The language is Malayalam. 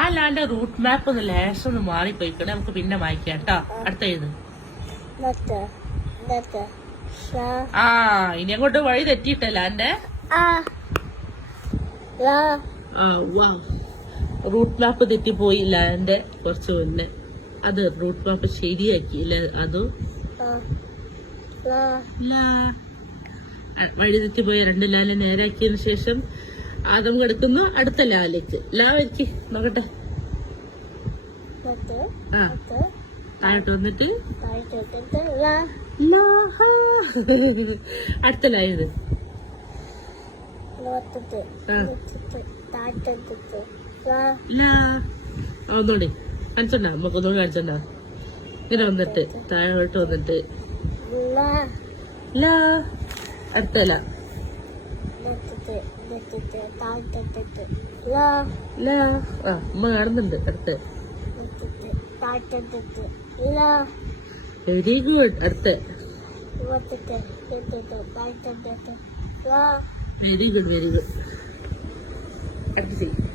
ആ ലാന്റെ റൂട്ട് മാപ്പ് ഒന്ന് ലേശം ഒന്ന് മാറിപ്പോയിക്കണേ, നമുക്ക് പിന്നെ വായിക്കാം കേട്ടോ. അടുത്ത എഴുത്. ആ ഇനി അങ്ങോട്ട് വഴി തെറ്റിയിട്ട ലാന്റെ. റൂട്ട് മാപ്പ് തെറ്റിപ്പോയി ലാന്റെ കുറച്ച് മുന്നേ. അത് റൂട്ട് മാപ്പ് ശരിയാക്കിയില്ല. അതും വഴി തെറ്റിപ്പോയി. രണ്ട് ലാല് നേരാക്കിയതിനു ശേഷം ആദ്യം കിടക്കുന്നു അടുത്ത ലാലേക്ക്. ലാ വയ്ക്ക് നോക്കട്ടെ. താഴോട്ട് വന്നിട്ട് അടുത്ത ലായത്. ഒന്നുകൂടി കാണിച്ചണ്ട, നമുക്കൊന്നുകൂടി കാണിച്ചണ്ട. ഇങ്ങനെ വന്നിട്ട് താഴോട്ട് വന്നിട്ട് ലാ അടുത്തല്ല. അമ്മ കാണുന്നുണ്ട്. അടുത്ത് വെരി ഗുഡ്. അടുത്ത് വെരി ഗുഡ് വെരി ഗുഡ്. അടുത്ത് ചെയ്യും.